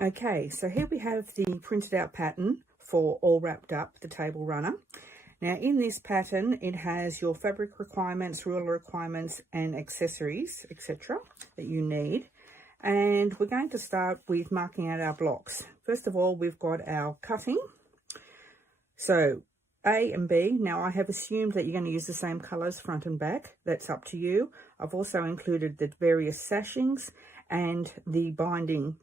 Okay, so here we have the printed out pattern for All Wrapped Up, the table runner. Now in this pattern, it has your fabric requirements, ruler requirements and accessories, etc. that you need. And we're going to start with marking out our blocks. First of all, we've got our cutting. So A and B, now I have assumed that you're going to use the same colours front and back. That's up to you. I've also included the various sashings and the binding.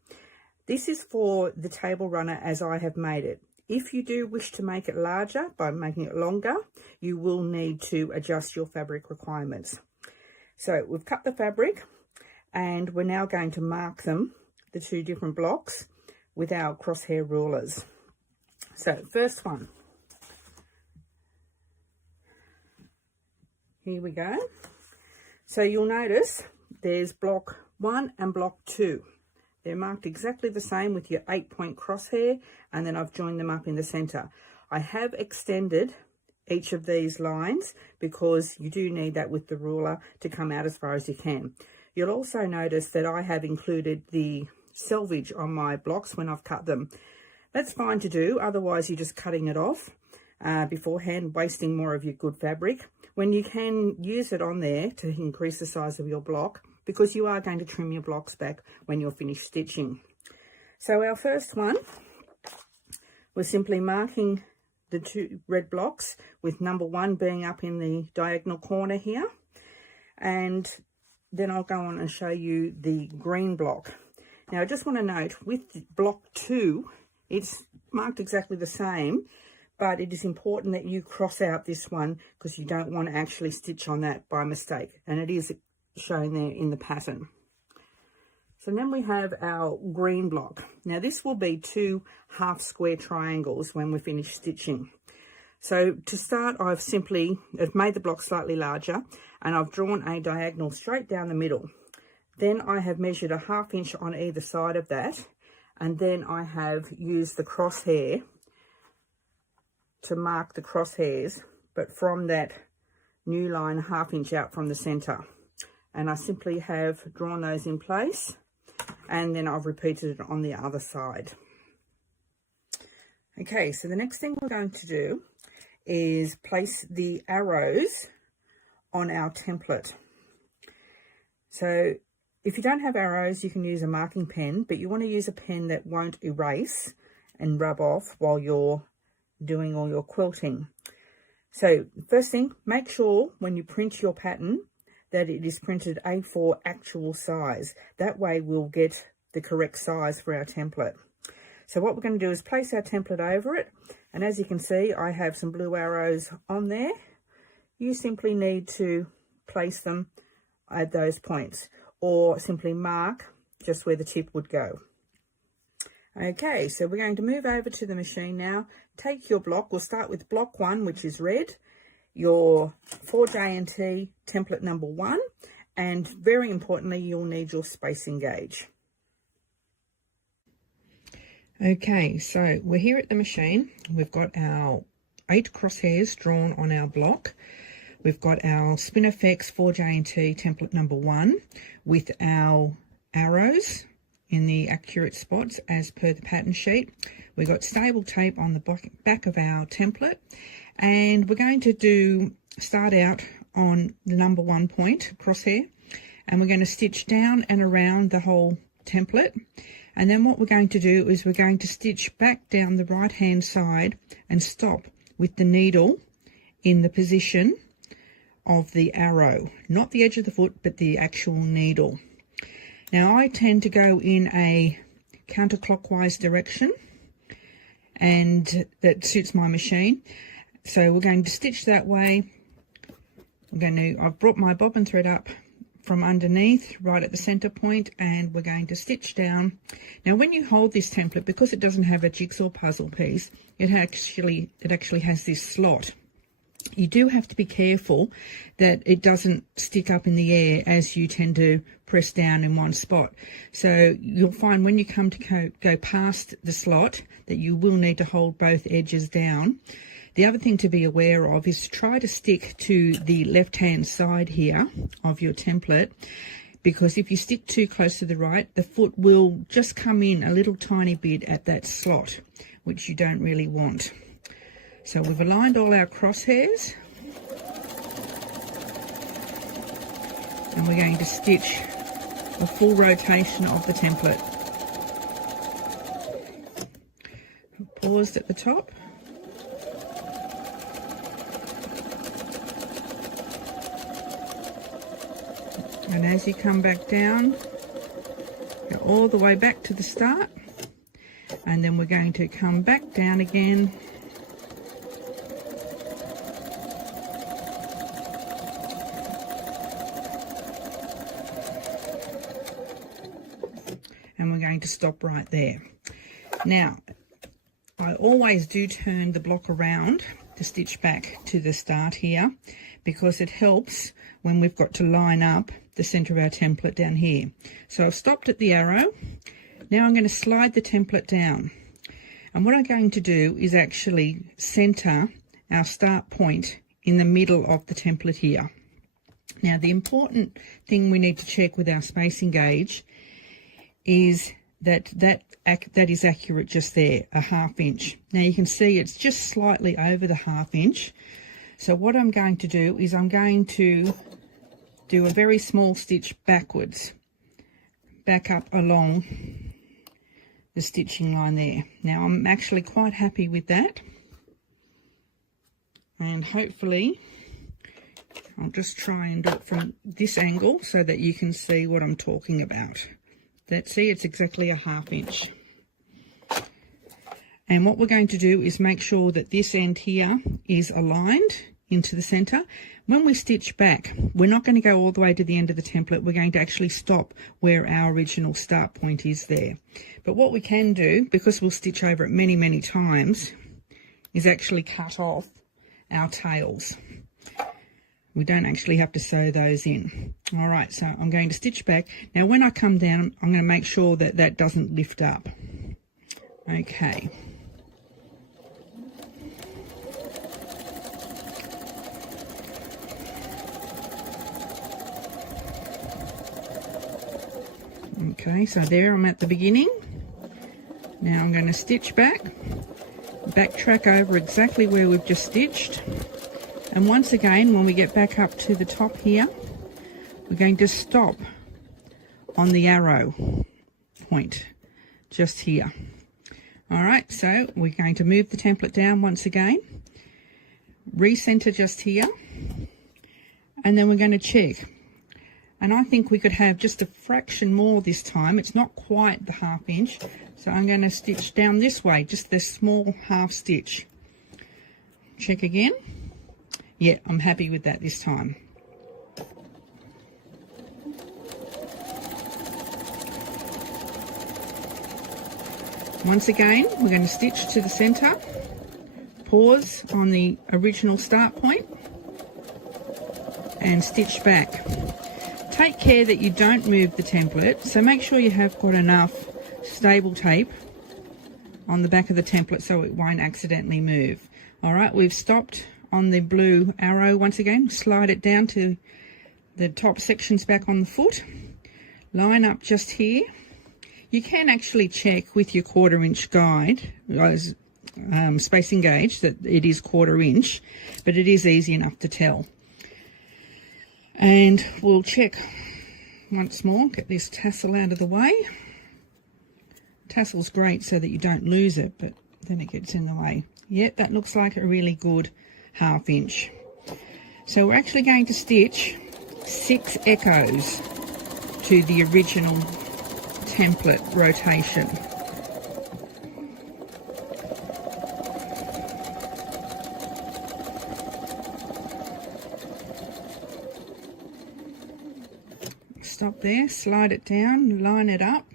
This is for the table runner as I have made it. If you do wish to make it larger by making it longer, you will need to adjust your fabric requirements. So we've cut the fabric and we're now going to mark them, the two different blocks, with our crosshair rulers. So first one. Here we go. So you'll notice there's block 1 and block 2. They're marked exactly the same with your 8-point crosshair, and then I've joined them up in the center. I have extended each of these lines because you do need that with the ruler to come out as far as you can. You'll also notice that I have included the selvage on my blocks when I've cut them. That's fine to do, otherwise you're just cutting it off beforehand, wasting more of your good fabric. When you can use it on there to increase the size of your block, because you are going to trim your blocks back when you're finished stitching. So our first one, we're simply marking the two red blocks with number 1 being up in the diagonal corner here. And then I'll go on and show you the green block. Now I just want to note with block 2, it's marked exactly the same, but it is important that you cross out this one because you don't want to actually stitch on that by mistake. And it is shown there in the pattern. So then we have our green block. Now this will be 2 half square triangles when we're finished stitching. So to start, I've made the block slightly larger and I've drawn a diagonal straight down the middle. Then I have measured a 1/2 inch on either side of that, and then I have used the crosshair to mark the crosshairs, but from that new line 1/2 inch out from the center. And I simply have drawn those in place, and then I've repeated it on the other side. Okay, so the next thing we're going to do is place the arrows on our template. So if you don't have arrows, you can use a marking pen, but you want to use a pen that won't erase and rub off while you're doing all your quilting. So first thing, make sure when you print your pattern that it is printed A4 actual size. That way we'll get the correct size for our template. So what we're going to do is place our template over it, and as you can see I have some blue arrows on there. You simply need to place them at those points or simply mark just where the tip would go. Okay, so we're going to move over to the machine now. Take your block, we'll start with block 1, which is red, your 4J&T template number 1, and very importantly you'll need your spacing gauge. Okay, so we're here at the machine. We've got our 8 crosshairs drawn on our block. We've got our Spinifex 4J&T template number 1 with our arrows in the accurate spots as per the pattern sheet. We've got stable tape on the back of our template, and we're going to start out on the number 1 point crosshair, and we're going to stitch down and around the whole template. And then what we're going to do is we're going to stitch back down the right hand side and stop with the needle in the position of the arrow, not the edge of the foot but the actual needle. Now I tend to go in a counterclockwise direction, and that suits my machine. So we're going to stitch that way. I've brought my bobbin thread up from underneath right at the center point, and we're going to stitch down. Now when you hold this template, because it doesn't have a jigsaw puzzle piece, it actually has this slot. You do have to be careful that it doesn't stick up in the air as you tend to press down in one spot. So you'll find when you come to go past the slot that you will need to hold both edges down. The other thing to be aware of is to try to stick to the left hand side here of your template, because if you stick too close to the right, the foot will just come in a little tiny bit at that slot, which you don't really want. So we've aligned all our crosshairs, and we're going to stitch a full rotation of the template. Paused at the top. And as you come back down, go all the way back to the start, and then we're going to come back down again and we're going to stop right there. Now, I always do turn the block around to stitch back to the start here, because it helps when we've got to line up the center of our template down here. So I've stopped at the arrow. Now I'm going to slide the template down. And what I'm going to do is actually center our start point in the middle of the template here. Now, the important thing we need to check with our spacing gauge is that is accurate just there, a 1/2 inch. Now you can see it's just slightly over the 1/2 inch. So what I'm going to do is I'm going to do a very small stitch backwards, back up along the stitching line there. Now I'm actually quite happy with that, and hopefully I'll just try and do it from this angle so that you can see what I'm talking about. See, it's exactly a 1/2 inch. And what we're going to do is make sure that this end here is aligned into the center. When we stitch back, we're not going to go all the way to the end of the template. We're going to actually stop where our original start point is there. But what we can do, because we'll stitch over it many, many times, is actually cut off our tails. We don't actually have to sew those in. All right, so I'm going to stitch back. Now, when I come down, I'm going to make sure that that doesn't lift up. Okay. Okay, so there I'm at the beginning. Now I'm going to stitch back, backtrack over exactly where we've just stitched. And once again, when we get back up to the top here, we're going to stop on the arrow point just here. All right, so we're going to move the template down once again, recenter just here, and then we're going to check. And I think we could have just a fraction more this time. It's not quite the 1/2 inch, so I'm going to stitch down this way, just this small half stitch. Check again. Yeah, I'm happy with that this time. Once again, we're going to stitch to the center, pause on the original start point, and stitch back. Take care that you don't move the template, so make sure you have got enough stable tape on the back of the template so it won't accidentally move. All right, we've stopped on the blue arrow once again, slide it down to the top sections back on the foot, line up just here. You can actually check with your 1/4 inch guide, spacing gauge, that it is 1/4 inch, but it is easy enough to tell. And we'll check once more, get this tassel out of the way. Tassel's great so that you don't lose it, but then it gets in the way. Yep, that looks like a really good 1/2 inch. So we're actually going to stitch 6 echoes to the original template rotation. Stop there, slide it down, line it up,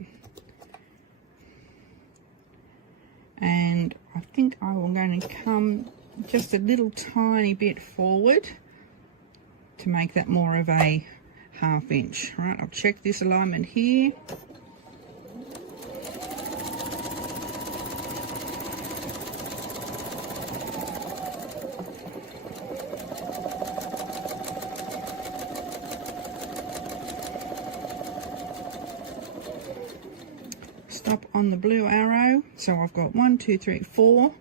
and I think I'm going to come just a little tiny bit forward to make that more of a 1/2 inch. Right, I'll check this alignment here. stop on the blue arrow. So I've got 1, 2, 3, 4,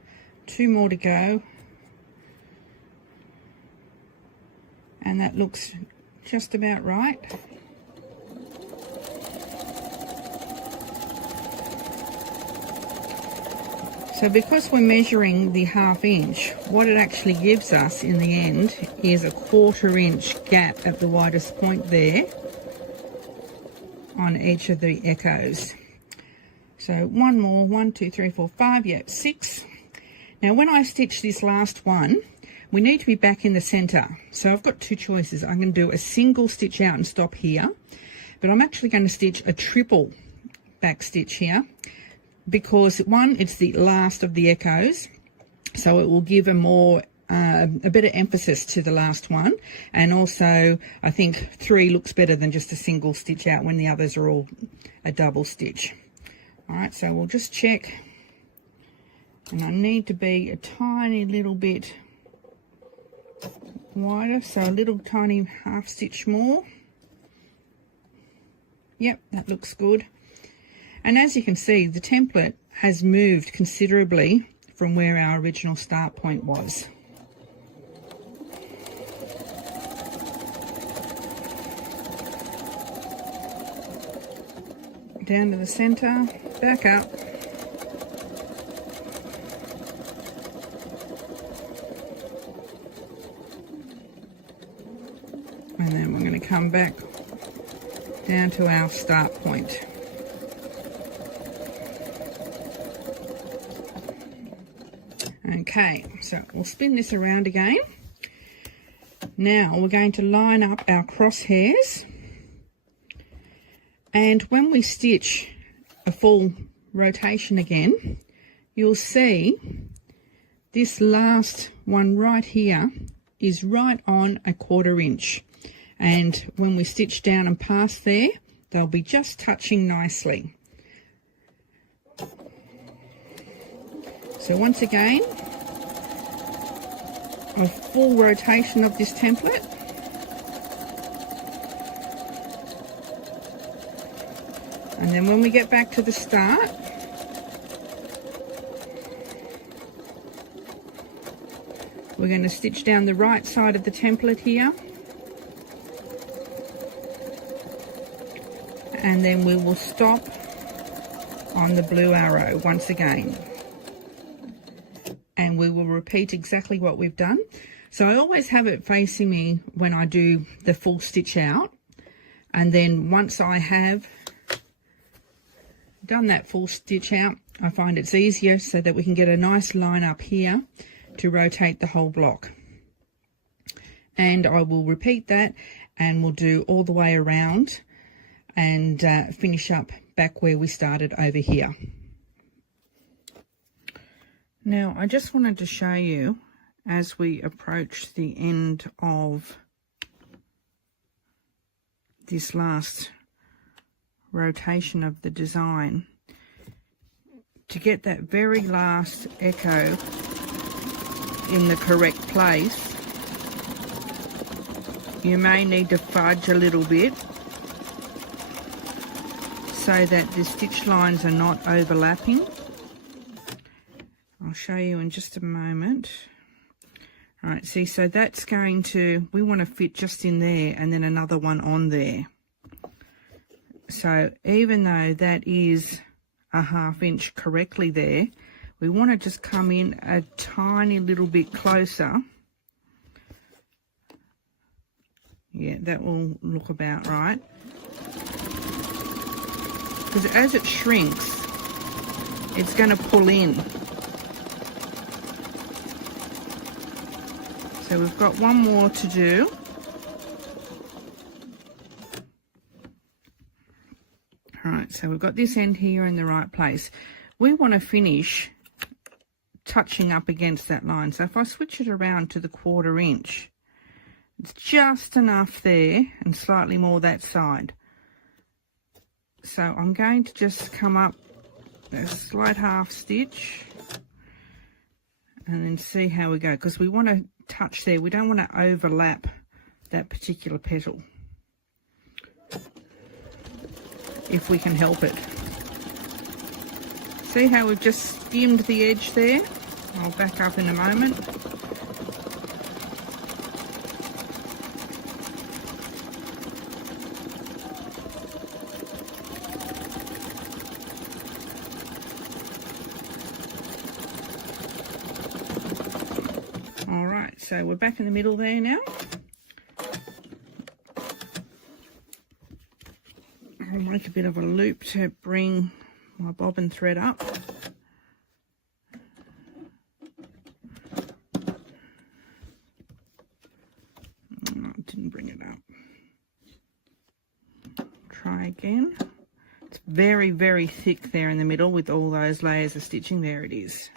2 more to go. And that looks just about right. So because we're measuring the 1/2 inch, what it actually gives us in the end is a 1/4 inch gap at the widest point there on each of the echoes. So one more, 1, 2, 3, 4, 5, yep, 6. Now when I stitch this last one, we need to be back in the center. So I've got 2 choices. I'm going to do a single stitch out and stop here, but I'm actually going to stitch a triple back stitch here, because one, it's the last of the echoes, so it will give a more a better emphasis to the last one, and also I think 3 looks better than just a single stitch out when the others are all a double stitch. All right, so we'll just check, and I need to be a tiny little bit wider, so a little tiny 1/2 stitch more. Yep, that looks good. And as you can see, the template has moved considerably from where our original start point was. Down to the center, back up. And then we're going to come back down to our start point. Okay, so we'll spin this around again. Now we're going to line up our crosshairs, and when we stitch a full rotation again, you'll see this last one right here is right on a 1/4 inch, and when we stitch down and past there, they'll be just touching nicely. So once again, a full rotation of this template. And then when we get back to the start, we're going to stitch down the right side of the template here. And then we will stop on the blue arrow once again. And we will repeat exactly what we've done. So I always have it facing me when I do the full stitch out, and then once I have done that full stitch out, I find it's easier so that we can get a nice line up here to rotate the whole block. And I will repeat that, and we'll do all the way around and finish up back where we started over here. Now, I just wanted to show you, as we approach the end of this last rotation of the design, to get that very last echo in the correct place, you may need to fudge a little bit so that the stitch lines are not overlapping. I'll show you in just a moment. All right, see, so that's going to, we want to fit just in there and then another one on there. So even though that is a 1/2 inch correctly there, we want to just come in a tiny little bit closer. Yeah, that will look about right. Because as it shrinks, it's going to pull in. So we've got one more to do. All right, so we've got this end here in the right place. We want to finish touching up against that line. So if I switch it around to the 1/4 inch, it's just enough there and slightly more that side. So I'm going to just come up a slight 1/2 stitch and then see how we go, because we want to touch there. We don't want to overlap that particular petal if we can help it. See how we've just skimmed the edge there? I'll back up in a moment. Alright, so we're back in the middle there now. I'll make a bit of a loop to bring my bobbin thread up. Oh, didn't bring it up. Try again. It's very, very thick there in the middle with all those layers of stitching. There it is.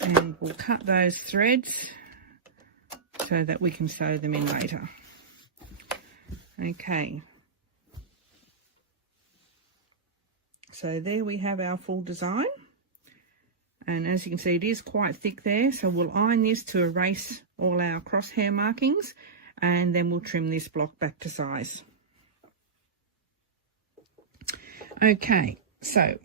And we'll cut those threads so that we can sew them in later. Okay. So there we have our full design. And as you can see, it is quite thick there. So we'll iron this to erase all our crosshair markings, and then we'll trim this block back to size. Okay, so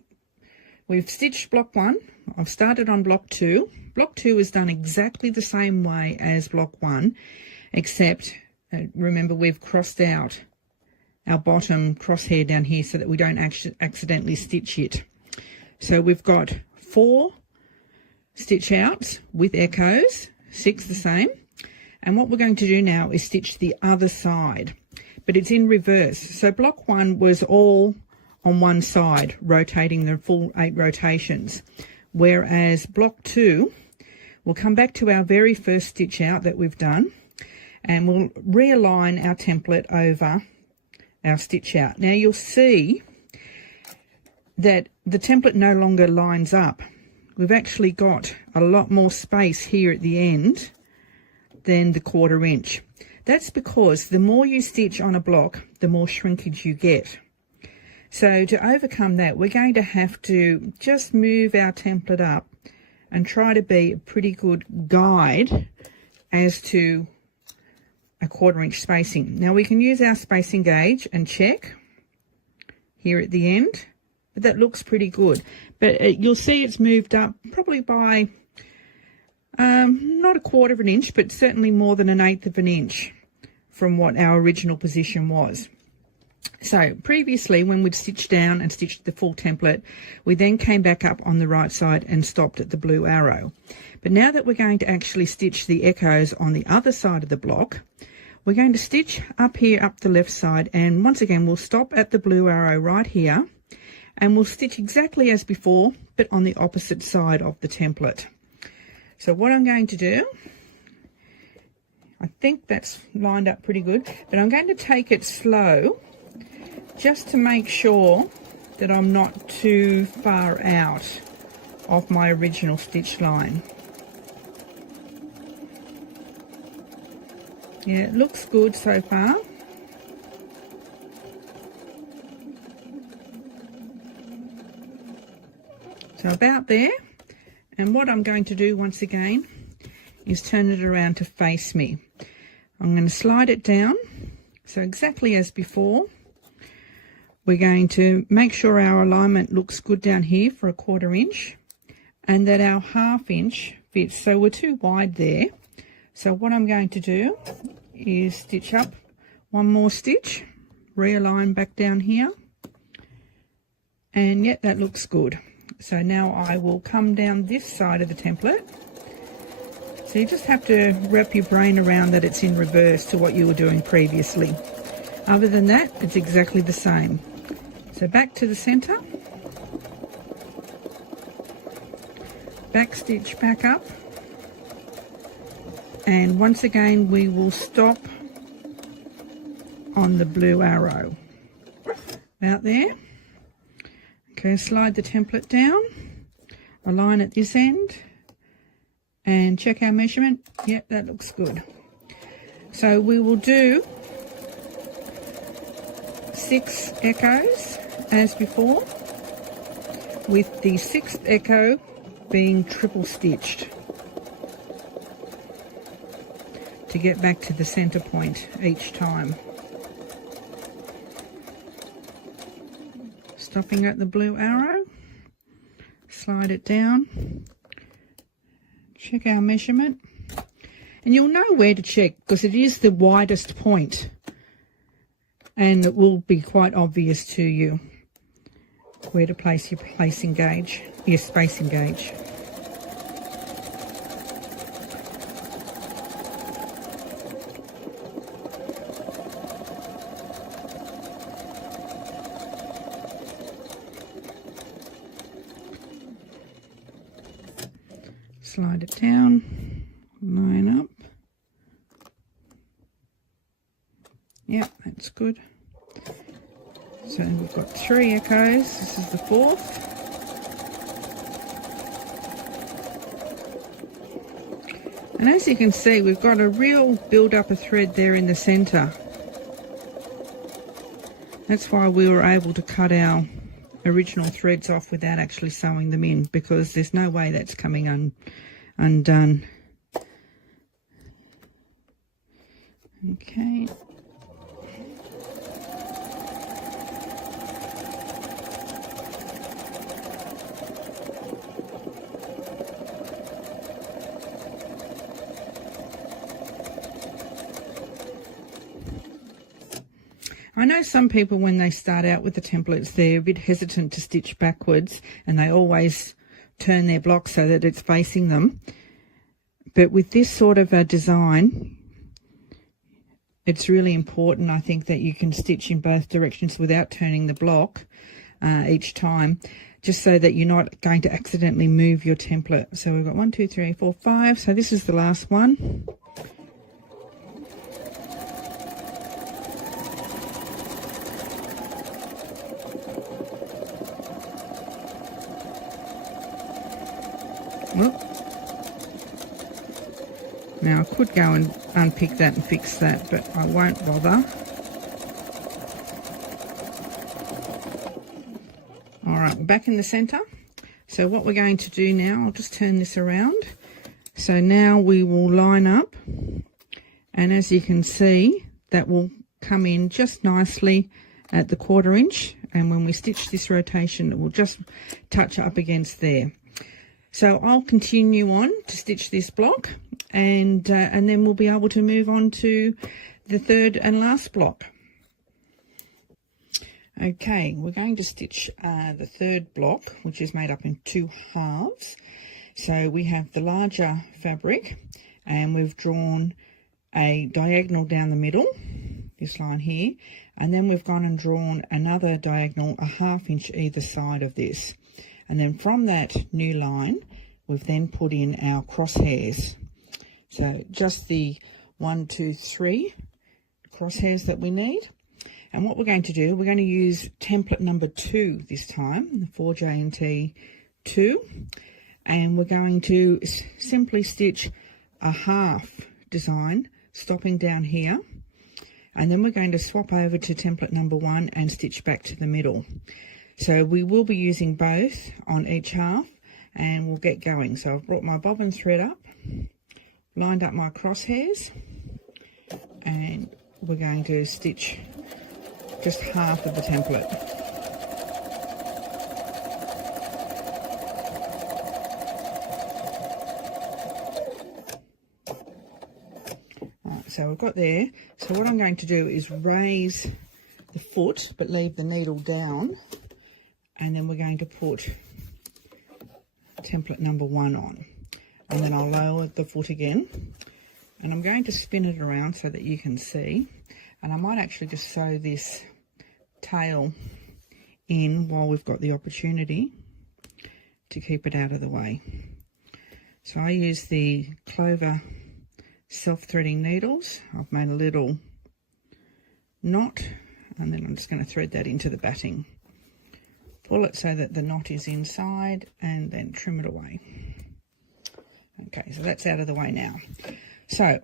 we've stitched block 1. I've started on block 2. Block 2 is done exactly the same way as block 1, except remember we've crossed out our bottom crosshair down here so that we don't accidentally stitch it. So we've got 4 stitch outs with echoes, 6 the same, and what we're going to do now is stitch the other side, but it's in reverse. So block 1 was all on one side, rotating the full 8 rotations, whereas block 2, we'll come back to our very first stitch out that we've done, and we'll realign our template over our stitch out. Now you'll see that the template no longer lines up. We've actually got a lot more space here at the end than the 1/4 inch. That's because the more you stitch on a block, the more shrinkage you get. So to overcome that, we're going to have to just move our template up and try to be a pretty good guide as to a 1/4 inch spacing. Now we can use our spacing gauge and check here at the end, but that looks pretty good. But you'll see it's moved up probably by not a 1/4 inch, but certainly more than 1/8 inch from what our original position was. So previously, when we'd stitched down and stitched the full template, we then came back up on the right side and stopped at the blue arrow. But now that we're going to actually stitch the echoes on the other side of the block, we're going to stitch up here up the left side, and once again we'll stop at the blue arrow right here, and we'll stitch exactly as before but on the opposite side of the template. So what I'm going to do, I think that's lined up pretty good, but I'm going to take it slow just to make sure that I'm not too far out of my original stitch line. Yeah, it looks good so far. So about there, and what I'm going to do once again is turn it around to face me. I'm going to slide it down, so exactly as before. We're going to make sure our alignment looks good down here for a 1/4 inch, and that our 1/2 inch fits. So we're too wide there. So what I'm going to do is stitch up one more stitch, realign back down here, and yet that looks good. So now I will come down this side of the template. So you just have to wrap your brain around that it's in reverse to what you were doing previously. Other than that, it's exactly the same. So back to the center, back stitch back up, and once again we will stop on the blue arrow. About there. Okay, slide the template down, align at this end, and check our measurement. Yep, that looks good. So we will do 6 echoes as before, with the 6th echo being triple stitched to get back to the center point each time. stopping at the blue arrow, slide it down, check our measurement, and you'll know where to check because it is the widest point, and it will be quite obvious to you where to place your spacing gauge. Slide it down, line up. Yep, that's good. So we've got 3 echoes. This is the 4th. And as you can see, we've got a real build up of thread there in the centre. That's why we were able to cut our original threads off without actually sewing them in, because there's no way that's coming undone. Okay. I know some people, when they start out with the templates, they're a bit hesitant to stitch backwards, and they always turn their block so that it's facing them. But with this sort of a design, it's really important, I think, that you can stitch in both directions without turning the block each time, just so that you're not going to accidentally move your template. So we've got 1, 2, 3, 4, 5. So this is the last one. Whoop. Now I could go and unpick that and fix that, but I won't bother. Alright, we're back in the centre. So what we're going to do now, I'll just turn this around. So now we will line up, and as you can see, that will come in just nicely at the 1/4 inch, and when we stitch this rotation, it will just touch up against there. So I'll continue on to stitch this block, and then we'll be able to move on to the 3rd and last block. Okay, we're going to stitch the 3rd block, which is made up in 2 halves. So we have the larger fabric, and we've drawn a diagonal down the middle, this line here, and then we've gone and drawn another diagonal 1/2 inch either side of this. And then from that new line, we've then put in our crosshairs. So just the 1, 2, 3 crosshairs that we need. And what we're going to do, we're going to use template number 2 this time, the 4J&T 2. And we're going to simply stitch a half design, stopping down here. And then we're going to swap over to template number 1 and stitch back to the middle. So we will be using both on each half, and we'll get going. So I've brought my bobbin thread up, lined up my crosshairs, and we're going to stitch just half of the template. Right, so we've got there. So what I'm going to do is raise the foot but leave the needle down, and then we're going to put template number 1 on, and then I'll lower the foot again, and I'm going to spin it around so that you can see. And I might actually just sew this tail in while we've got the opportunity to keep it out of the way. So I use the Clover self-threading needles. I've made a little knot, and then I'm just going to thread that into the batting. Pull it so that the knot is inside, and then trim it away. Okay, so that's out of the way now. So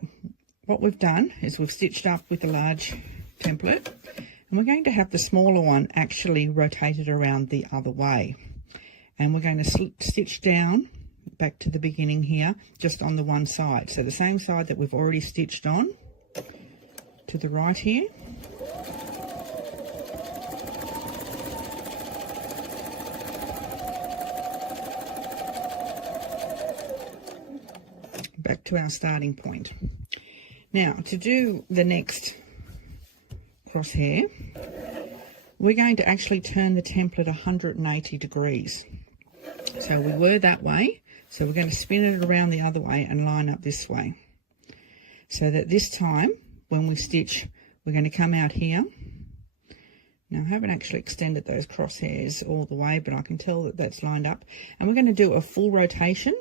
what we've done is we've stitched up with the large template, and we're going to have the smaller one actually rotated around the other way. And we're going to stitch down back to the beginning here, just on the one side. So the same side that we've already stitched on to the right here. back to our starting point. Now, to do the next crosshair, we're going to actually turn the template 180 degrees. So we were that way, so we're going to spin it around the other way and line up this way. So that this time, when we stitch, we're going to come out here. Now, I haven't actually extended those crosshairs all the way, but I can tell that that's lined up. And we're going to do a full rotation.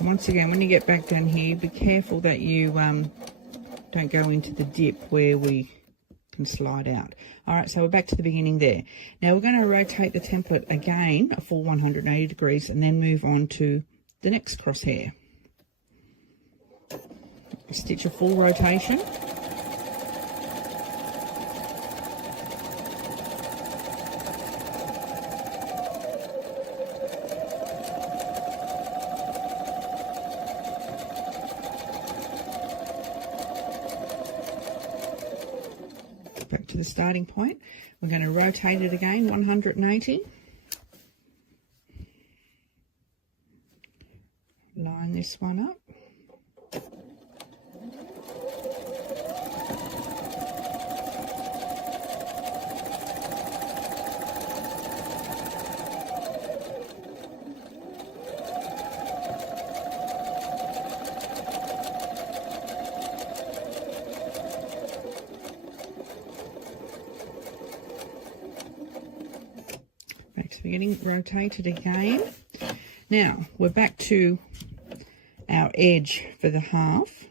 Once again, when you get back down here, be careful that you don't go into the dip where we can slide out. All right, so we're back to the beginning there. Now we're going to rotate the template again, a full 180 degrees, and then move on to the next crosshair. Stitch a full rotation. Back to the starting point. We're going to rotate it again 180. Line this one up. Getting rotated again. Now we're back to our edge for the half,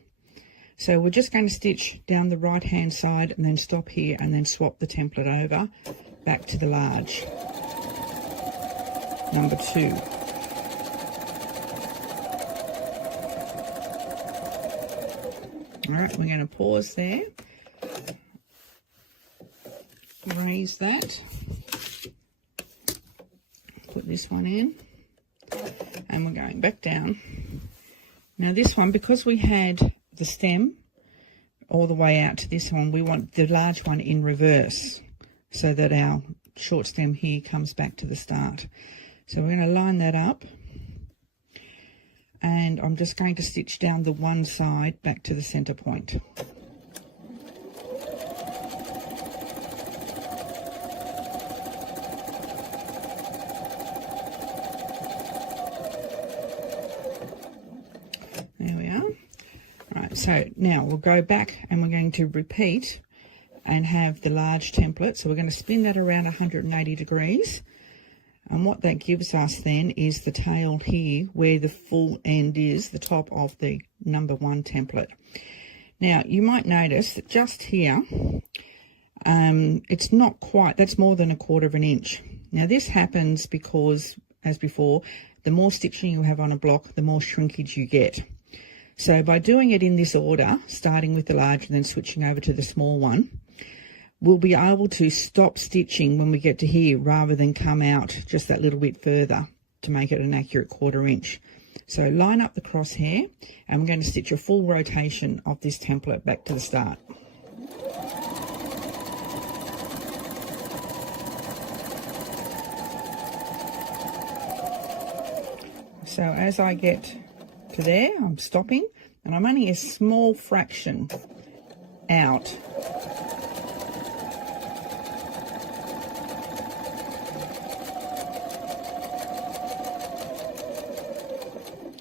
so we're just going to stitch down the right hand side and then stop here and then swap the template over back to the large number 2. All right, we're going to pause there, raise that, put this one in, and we're going back down. Now this one, because we had the stem all the way out to this one, we want the large one in reverse so that our short stem here comes back to the start. So we're going to line that up, and I'm just going to stitch down the one side back to the center point. So now we'll go back and we're going to repeat and have the large template. So we're going to spin that around 180 degrees. And what that gives us then is the tail here where the full end is, the top of the number 1 template. Now you might notice that just here, it's not quite, that's more than 1/4 inch. Now this happens because, as before, the more stitching you have on a block, the more shrinkage you get. So by doing it in this order, starting with the large and then switching over to the small one, we'll be able to stop stitching when we get to here rather than come out just that little bit further to make it an accurate 1/4 inch. So line up the crosshair, and we're going to stitch a full rotation of this template back to the start. So as I get to there, I'm stopping, and I'm only a small fraction out.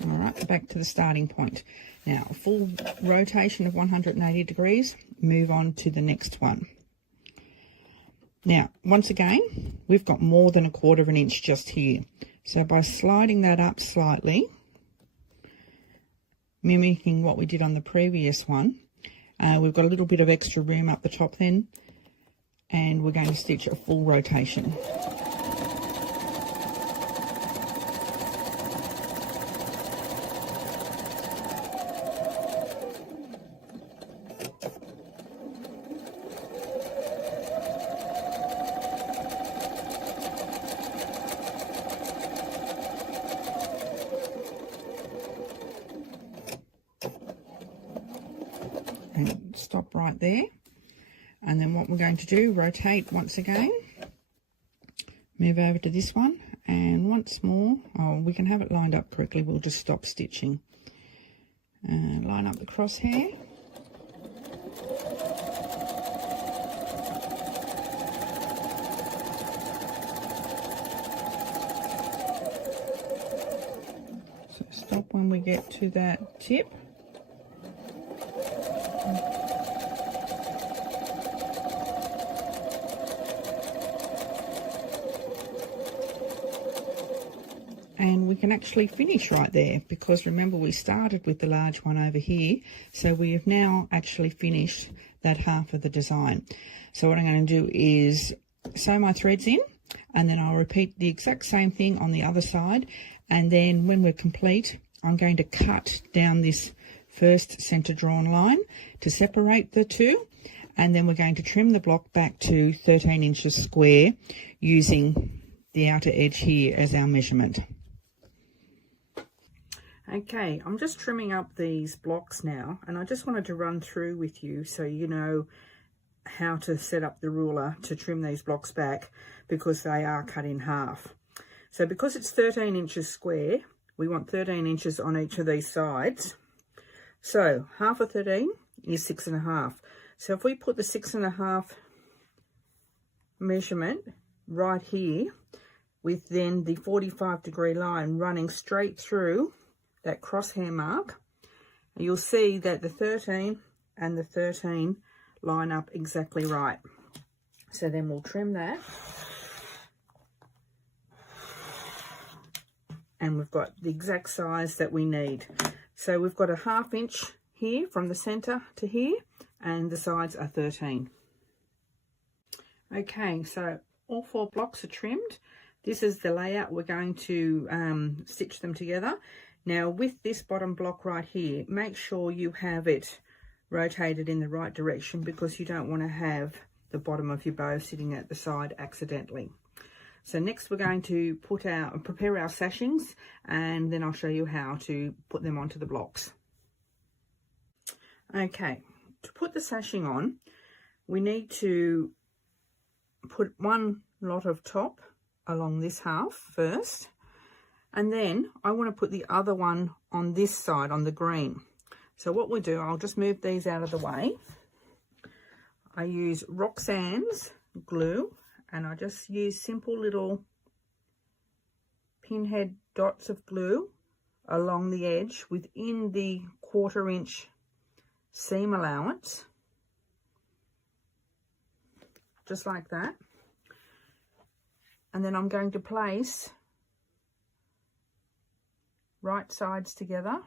All right, back to the starting point. Now, a full rotation of 180 degrees, move on to the next one. Now, once again, we've got more than 1/4 inch just here. So by sliding that up slightly, mimicking what we did on the previous one, we've got a little bit of extra room up the top then, and we're going to stitch a full rotation. and stop right there. And then what we're going to do, rotate once again, move over to this one, and once more, we can have it lined up correctly, we'll just stop stitching. And line up the crosshair. So stop when we get to that tip. And we can actually finish right there, because remember we started with the large one over here, so we have now actually finished that half of the design. So what I'm going to do is sew my threads in, and then I'll repeat the exact same thing on the other side, and then when we're complete I'm going to cut down this first center drawn line to separate the two, and then we're going to trim the block back to 13 inches square using the outer edge here as our measurement. Okay, I'm just trimming up these blocks now, and I just wanted to run through with you so you know how to set up the ruler to trim these blocks back, because they are cut in half. So because it's 13 inches square, we want 13 inches on each of these sides. So half of 13 is 6.5. So if we put the 6.5 measurement right here, with then the 45-degree line running straight through that crosshair mark, you'll see that the 13 and the 13 line up exactly right. So then we'll trim that, and we've got the exact size that we need. So we've got a 1/2 inch here from the center to here, and the sides are 13. Okay, so all 4 blocks are trimmed. This is the layout we're going to stitch them together. Now with this bottom block right here, make sure you have it rotated in the right direction, because you don't want to have the bottom of your bow sitting at the side accidentally. So next we're going to prepare our sashings, and then I'll show you how to put them onto the blocks. Okay, to put the sashing on, we need to put one lot of top along this half first, and then I want to put the other one on this side, on the green. So what we'll do, I'll just move these out of the way. I use Roxanne's glue, and I just use simple little pinhead dots of glue along the edge within the 1/4 inch seam allowance, just like that. And then I'm going to place right sides together,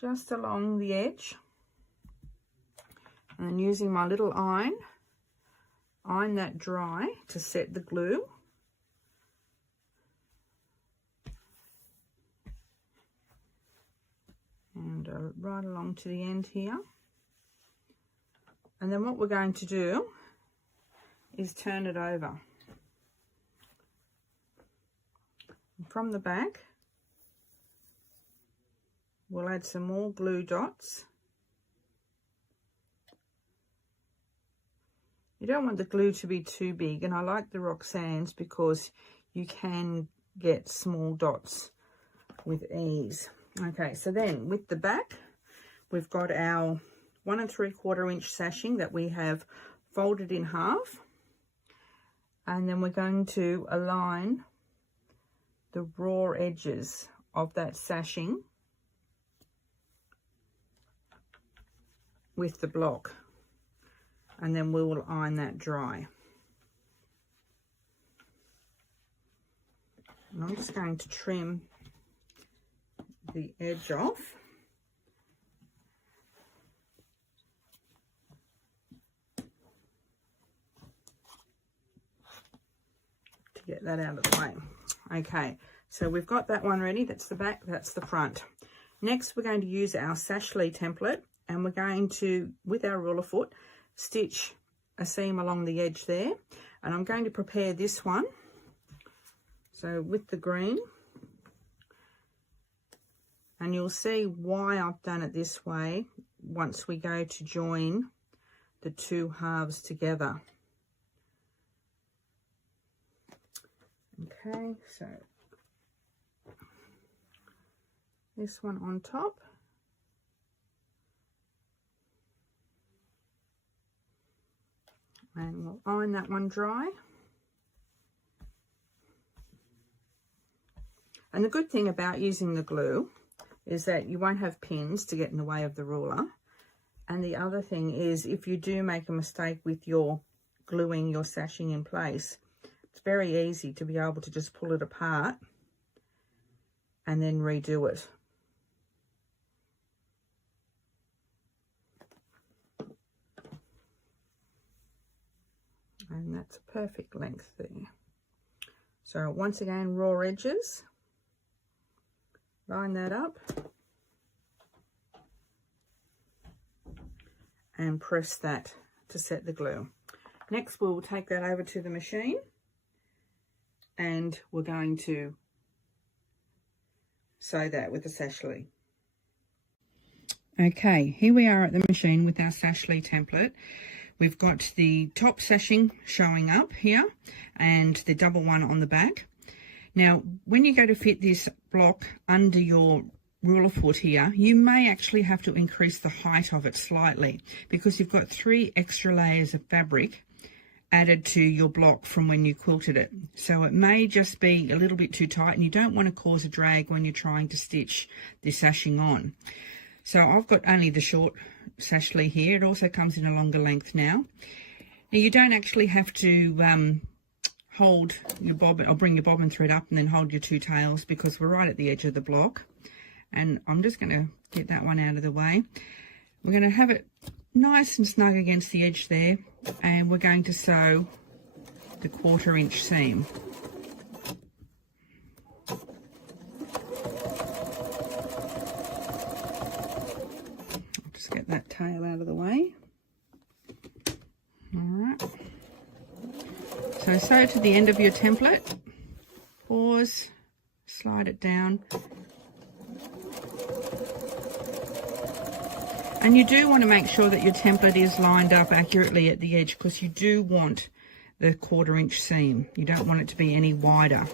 just along the edge, and using my little iron that dry to set the glue. And right along to the end here. And then what we're going to do is turn it over. And from the back, we'll add some more glue dots. You don't want the glue to be too big, and I like the Roxanne's because you can get small dots with ease. Okay, so then with the back, we've got our 1 3/4 inch sashing that we have folded in half, and then we're going to align the raw edges of that sashing with the block, and then we will iron that dry. And I'm just going to trim the edge off. To get that out of the way. Okay, so we've got that one ready. That's the back, that's the front. Next, we're going to use our sashly template, and we're going to, with our ruler foot, stitch a seam along the edge there. And I'm going to prepare this one. So with the green, And you'll see why I've done it this way once we go to join the two halves together. Okay, so this one on top. And we'll iron that one dry. And the good thing about using the glue is that you won't have pins to get in the way of the ruler. And the other thing is, if you do make a mistake with your gluing your sashing in place, it's very easy to be able to just pull it apart and then redo it. And that's a perfect length there. So once again, raw edges, line that up and press that to set the glue. Next, we'll take that over to the machine and we're going to sew that with the sashimi. Okay, here we are at the machine with our sashimi template. We've got the top sashing showing up here and the double one on the back. Now, when you go to fit this block under your ruler foot here, you may actually have to increase the height of it slightly because you've got 3 extra layers of fabric added to your block from when you quilted it. So it may just be a little bit too tight and you don't want to cause a drag when you're trying to stitch the sashing on. So I've got only the short sashimi here. It also comes in a longer length now. Now you don't actually have to hold your bobbin or bring your bobbin thread up and then hold your 2 tails because we're right at the edge of the block. And I'm just going to get that one out of the way. We're going to have it nice and snug against the edge there, and we're going to sew the 1/4 inch seam. Just get that tail out of the way. All right. So sew to the end of your template, pause, slide it down. And you do want to make sure that your template is lined up accurately at the edge because you do want the 1/4 inch seam. You don't want it to be any wider.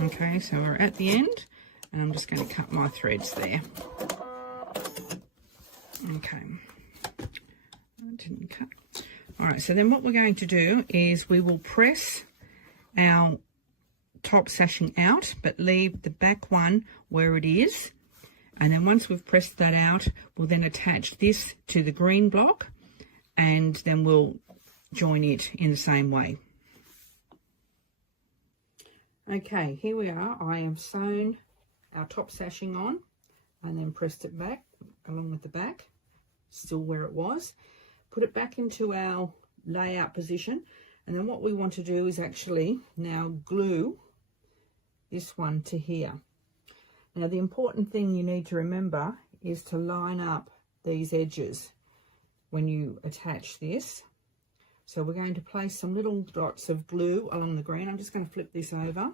Okay, so we're at the end and I'm just going to cut my threads there. Okay, I didn't cut. All right, so then what we're going to do is we will press our top sashing out, but leave the back one where it is. And then once we've pressed that out, we'll then attach this to the green block and then we'll join it in the same way. Okay, here we are. I have sewn our top sashing on and then pressed it back along with the back, still where it was. Put it back into our layout position, and then what we want to do is actually now glue this one to here. Now the important thing you need to remember is to line up these edges when you attach this. So we're going to place some little dots of glue along the green. I'm just going to flip this over,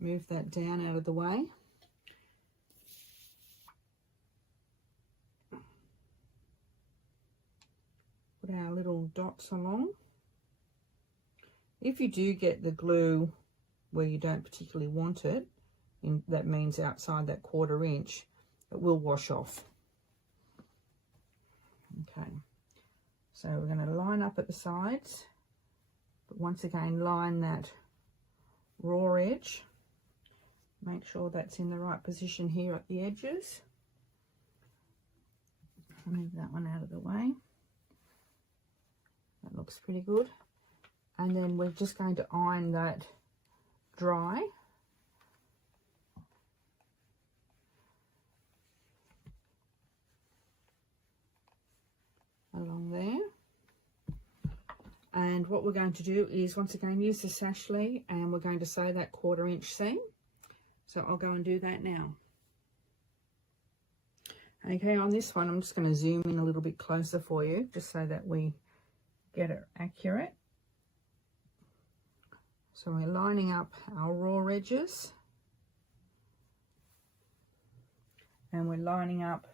move that down out of the way. Put our little dots along. If you do get the glue where you don't particularly want it, that means outside that 1/4 inch, it will wash off. Okay. So we're going to line up at the sides, but once again line that raw edge. Make sure that's in the right position here at the edges. Move that one out of the way. That looks pretty good. And then we're just going to iron that dry. Along there. And what we're going to do is once again use the sashimi and we're going to sew that 1/4 inch seam. So I'll go and do that now. Okay, on this one, I'm just going to zoom in a little bit closer for you, just so that we get it accurate. So we're lining up our raw edges, and we're lining up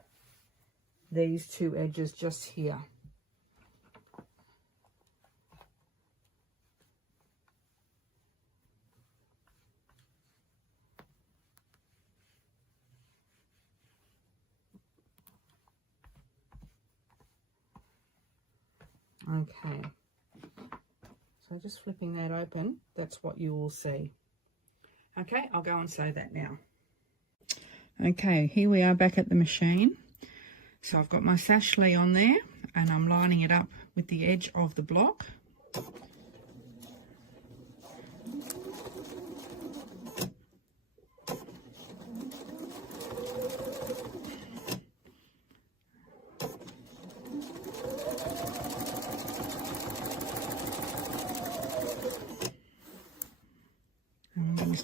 these two edges just here. Okay, so just flipping that open, that's what you will see. Okay, I'll go and sew that now. Okay, here we are back at the machine. So I've got my sashlet on there, and I'm lining it up with the edge of the block.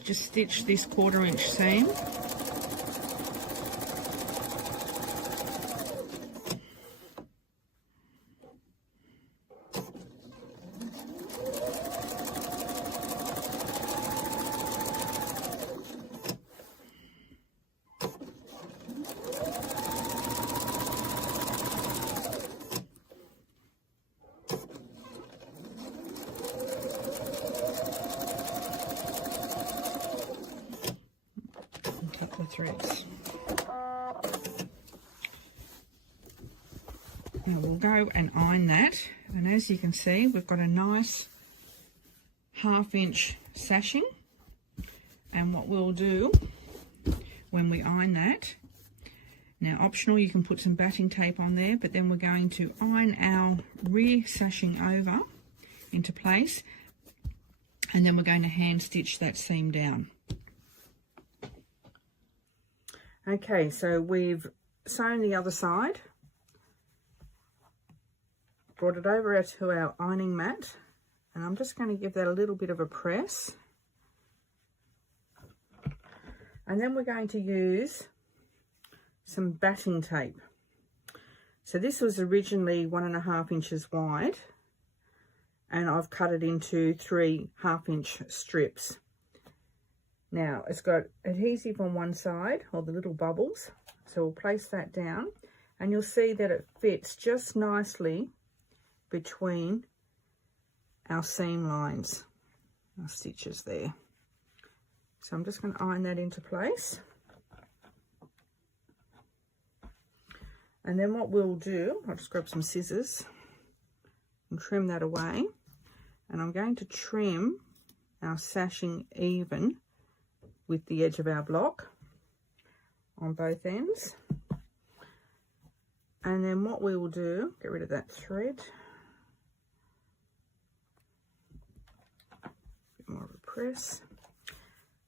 Just stitch this 1/4 inch seam. Threads. Now we'll go and iron that, and as you can see, we've got a nice 1/2 inch sashing. And what we'll do when we iron that, now optional, you can put some batting tape on there, but then we're going to iron our rear sashing over into place, and then we're going to hand stitch that seam down. Okay, so we've sewn the other side, brought it over to our ironing mat, and I'm just going to give that a little bit of a press. And then we're going to use some batting tape. So this was originally 1.5 inches wide, and I've cut it into 3 1/2 inch strips. Now, it's got adhesive on one side, or the little bubbles, so we'll place that down, and you'll see that it fits just nicely between our seam lines, our stitches there. So I'm just going to iron that into place. And then what we'll do, I'll just grab some scissors and trim that away, and I'm going to trim our sashing even with the edge of our block on both ends. And then what we will do, get rid of that thread, a bit more of a press.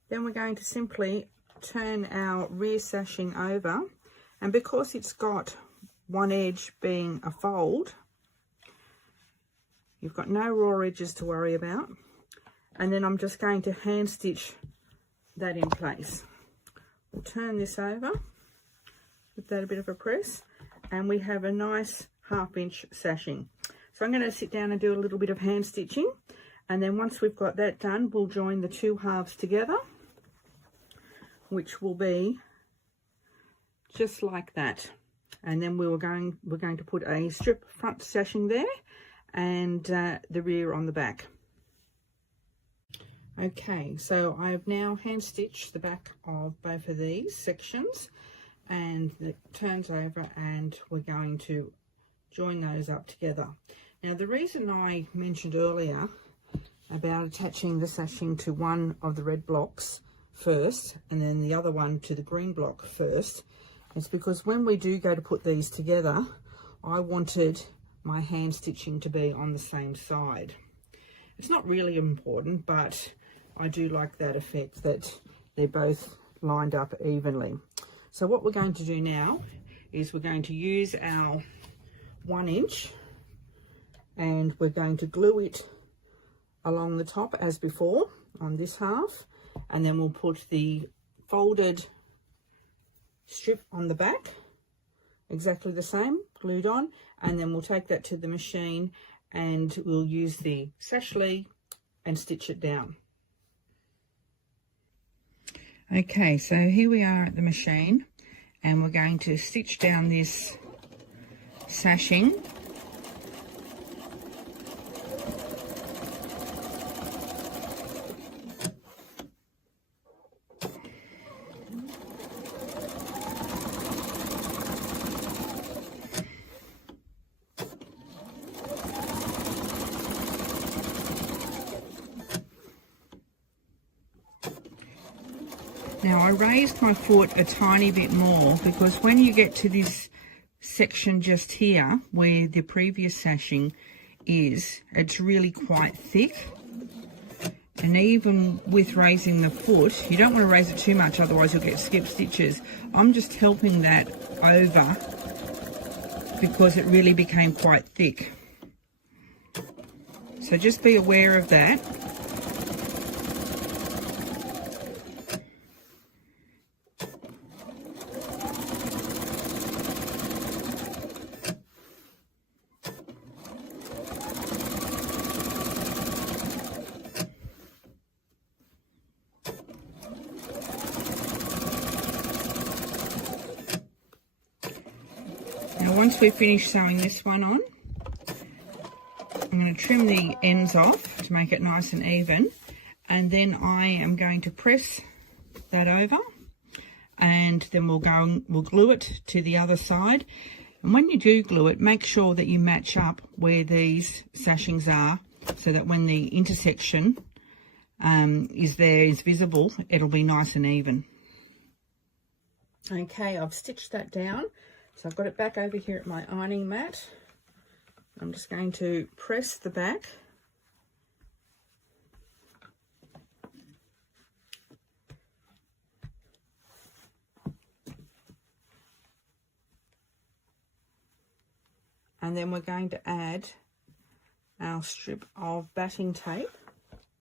Then we're going to simply turn our rear sashing over, and because it's got one edge being a fold, you've got no raw edges to worry about. And then I'm just going to hand stitch that in place. We'll turn this over with that a bit of a press, and we have a nice 1/2 inch sashing. So I'm going to sit down and do a little bit of hand stitching, and then once we've got that done, we'll join the two halves together, which will be just like that. And then we're going to put a strip front sashing there, and the rear on the back. Okay, so I have now hand stitched the back of both of these sections, and it turns over, and we're going to join those up together. Now, the reason I mentioned earlier about attaching the sashing to one of the red blocks first and then the other one to the green block first is because when we do go to put these together, I wanted my hand stitching to be on the same side. It's not really important, but I do like that effect that they're both lined up evenly. So what we're going to do now is we're going to use our 1 inch, and we're going to glue it along the top as before on this half, and then we'll put the folded strip on the back, exactly the same, glued on, and then we'll take that to the machine and we'll use the sash lee and stitch it down. Okay, so here we are at the machine and we're going to stitch down this sashing. Now I raised my foot a tiny bit more because when you get to this section just here where the previous sashing is, it's really quite thick. And even with raising the foot, you don't want to raise it too much, otherwise you'll get skip stitches. I'm just helping that over because it really became quite thick. So just be aware of that. Now once we've finished sewing this one on, I'm going to trim the ends off to make it nice and even, and then I am going to press that over, and then we'll glue it to the other side. And when you do glue it, make sure that you match up where these sashings are, so that when the intersection is visible, it'll be nice and even. Okay, I've stitched that down. So I've got it back over here at my ironing mat. I'm just going to press the back. And then we're going to add our strip of batting tape.